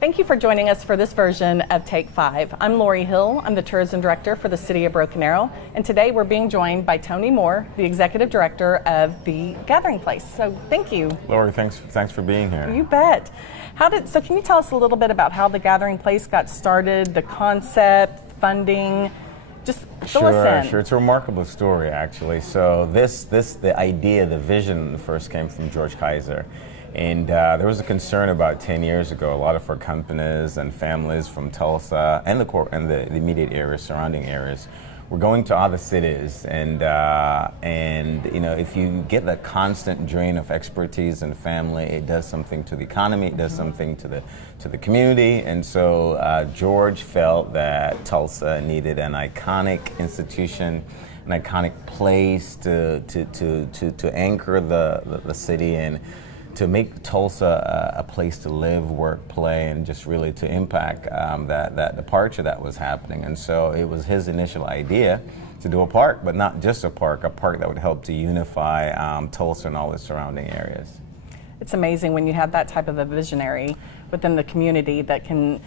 Thank you for joining us for this version of Take 5. I'm Lori Hill. I'm the Tourism Director for the City of Broken Arrow, and today we're being joined by Tony Moore, the Executive Director of the Gathering Place. So thank you. Lori, thanks for being here. You bet. So can you tell us a little bit about how the Gathering Place got started, the concept, funding? Just fill us in. Sure. It's a remarkable story, actually. So the idea, the vision first came from George Kaiser. And there was a concern about 10 years ago. A lot of our companies and families from Tulsa and the immediate areas, surrounding areas, were going to other cities. And you know, if you get that constant drain of expertise and family, it does something to the economy. It does something to the community. And so George felt that Tulsa needed an iconic institution, an iconic place to anchor the city in, to make Tulsa a place to live, work, play, and just really to impact that departure that was happening. And so it was his initial idea to do a park, but not just a park that would help to unify Tulsa and all the surrounding areas. It's amazing when you have that type of a visionary within the community that can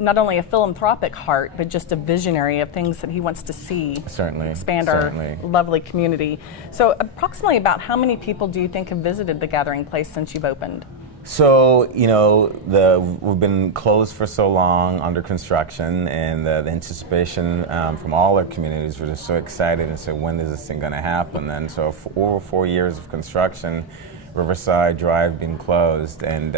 not only a philanthropic heart, but just a visionary of things that he wants to see expand our lovely community. So approximately about how many people do you think have visited the Gathering Place since you've opened? So, you know, we've been closed for so long, under construction, and the anticipation from all our communities, we're just so excited and so when is this thing going to happen? And so for over 4 years of construction, Riverside Drive being closed, and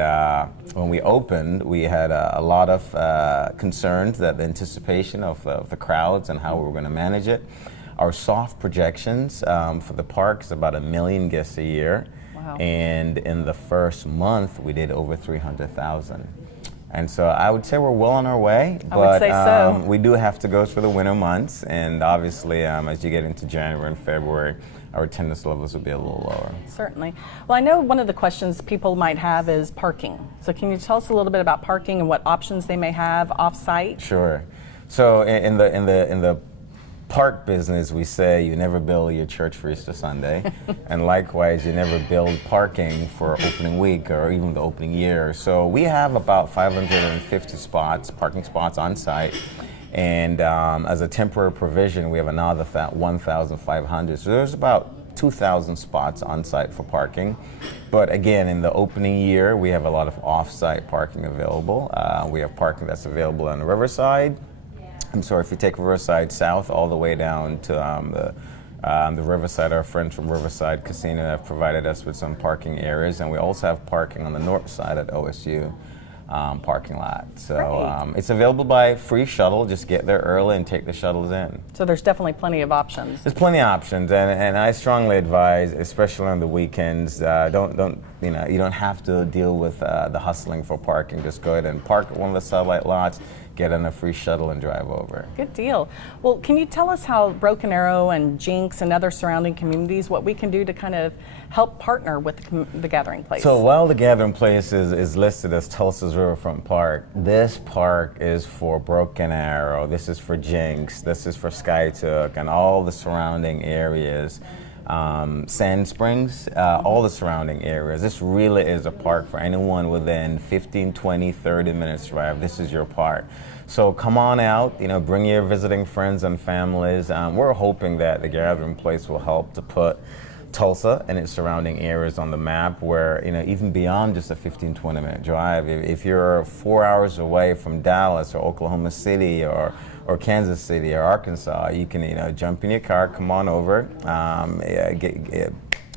when we opened, we had a lot of concerns that the anticipation of the crowds and how we were going to manage it. Our soft projections for the park is about 1 million guests a year. Wow. And in the first month, we did over 300,000. And so I would say we're well on our way, I would say so. We do have to go through the winter months, and obviously as you get into January and February, our attendance levels will be a little lower. Certainly. Well, I know one of the questions people might have is parking. So can you tell us a little bit about parking and what options they may have off-site? Sure. So in the park business, we say you never build your church for Easter Sunday, and likewise, you never build parking for opening week or even the opening year. So we have about 550 parking spots on site. And as a temporary provision, we have another 1,500. So there's about 2,000 spots on site for parking. But again, in the opening year, we have a lot of off-site parking available. We have parking that's available on Riverside. And so if you take Riverside South all the way down to the Riverside, our friends from Riverside Casino have provided us with some parking areas. And we also have parking on the north side at OSU. Parking lot. So it's available by free shuttle. Just get there early and take the shuttles in. So there's definitely plenty of options. There's plenty of options, and I strongly advise, especially on the weekends, don't you don't have to deal with the hustling for parking. Just go ahead and park at one of the satellite lots, get on a free shuttle and drive over. Good deal. Well, can you tell us how Broken Arrow and Jinx and other surrounding communities, what we can do to kind of help partner with the Gathering Place? So while the Gathering Place is listed as Tulsa's Riverfront Park, this park is for Broken Arrow, this is for Jinx, this is for Skytook and all the surrounding areas. Sand Springs, all the surrounding areas. This really is a park for anyone within 15, 20, 30 minutes drive. This is your park. So come on out, bring your visiting friends and families. We're hoping that the Gathering Place will help to put Tulsa and its surrounding areas on the map where, even beyond just a 15, 20-minute drive, if you're 4 hours away from Dallas or Oklahoma City or Kansas City or Arkansas, you can, jump in your car, come on over,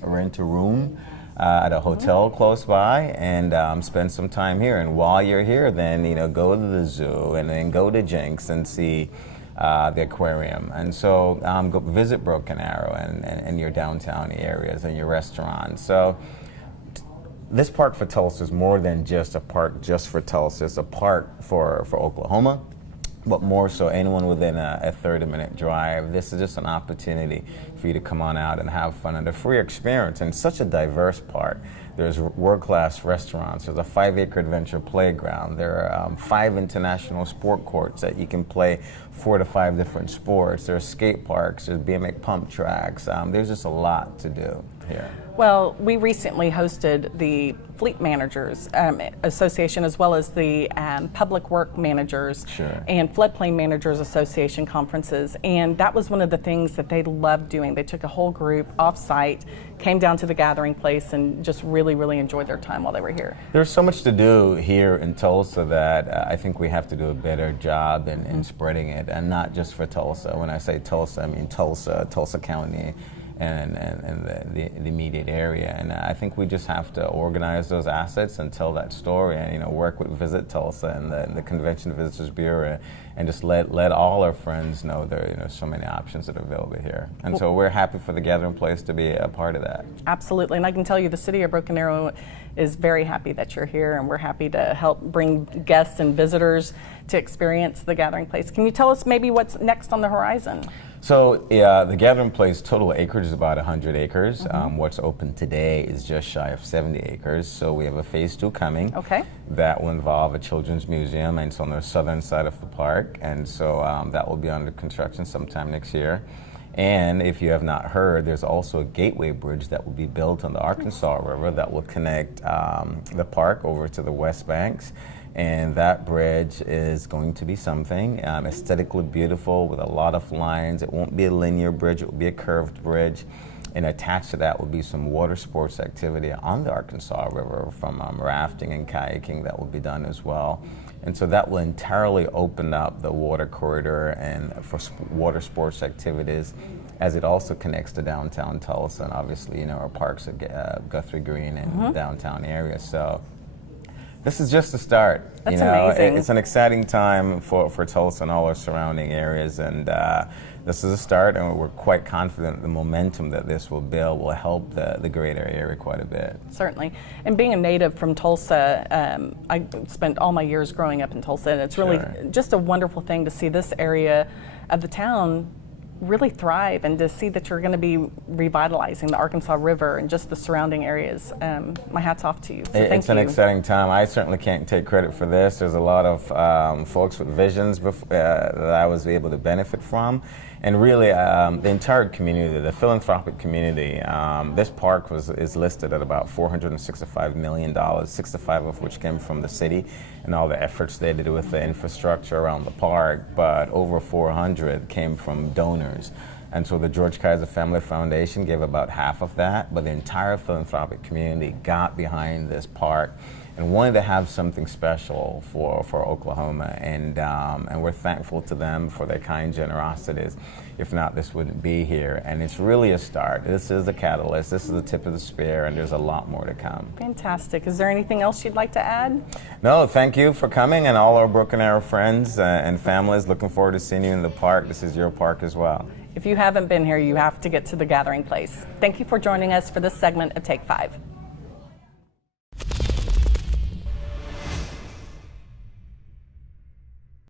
rent a room at a hotel close by and spend some time here. And while you're here, then, go to the zoo and then go to Jinx and see the aquarium. And so go visit Broken Arrow and your downtown areas and your restaurants. So this park for Tulsa is more than just a park just for Tulsa. It's a park for Oklahoma, but more so anyone within a 30-minute drive. This is just an opportunity for you to come on out and have fun and a free experience. And such a diverse park. There's world-class restaurants. There's a 5-acre adventure playground. There are 5 international sport courts that you can play 4 to 5 different sports. There's skate parks. There's BMX pump tracks. There's just a lot to do. here? Well, we recently hosted the Fleet Managers Association, as well as the Public Work Managers and Floodplain Managers Association conferences, and that was one of the things that they loved doing. They took a whole group off-site, came down to the gathering place, and just really, really enjoyed their time while they were here. There's so much to do here in Tulsa that I think we have to do a better job in spreading it, and not just for Tulsa. When I say Tulsa, I mean Tulsa, Tulsa County, and the immediate area. And I think we just have to organize those assets and tell that story, and work with Visit Tulsa and the Convention Visitors Bureau, and just let all our friends know there are so many options that are available here. And so we're happy for the gathering place to be a part of that. Absolutely, and I can tell you the city of Broken Arrow is very happy that you're here, and we're happy to help bring guests and visitors to experience the gathering place. Can you tell us maybe what's next on the horizon? So the gathering place total acreage is about 100 acres. What's open today is just shy of 70 acres. So we have a phase 2 coming. Okay. That will involve a children's museum, and it's on the southern side of the park. And so that will be under construction sometime next year. And if you have not heard, there's also a gateway bridge that will be built on the Arkansas River that will connect the park over to the West Banks. And that bridge is going to be something aesthetically beautiful with a lot of lines. It won't be a linear bridge, it will be a curved bridge. And attached to that will be some water sports activity on the Arkansas River, from rafting and kayaking that will be done as well. And so that will entirely open up the water corridor and for water sports activities, as it also connects to downtown Tulsa and obviously our parks at Guthrie Green and downtown area. So this is just the start. That's amazing. It's an exciting time for Tulsa and all our surrounding areas, and this is a start, and we're quite confident the momentum that this will build will help the greater area quite a bit. Certainly. And being a native from Tulsa, I spent all my years growing up in Tulsa, and it's really just a wonderful thing to see this area of the town really thrive, and to see that you're going to be revitalizing the Arkansas River and just the surrounding areas. My hat's off to you. So it's an exciting time. I certainly can't take credit for this. There's a lot of folks with visions that I was able to benefit from. And really, the entire community, the philanthropic community, this park is listed at about $465 million, 65 of which came from the city and all the efforts they did with the infrastructure around the park, but over 400 came from donors. And so the George Kaiser Family Foundation gave about half of that, but the entire philanthropic community got behind this park and wanted to have something special for Oklahoma, and we're thankful to them for their kind generosities. If not, this wouldn't be here, and it's really a start. This is the catalyst, this is the tip of the spear, and there's a lot more to come. Fantastic. Is there anything else you'd like to add? No, thank you for coming, and all our Broken Arrow friends and families, looking forward to seeing you in the park. This is your park as well. If you haven't been here, you have to get to the gathering place. Thank you for joining us for this segment of Take 5.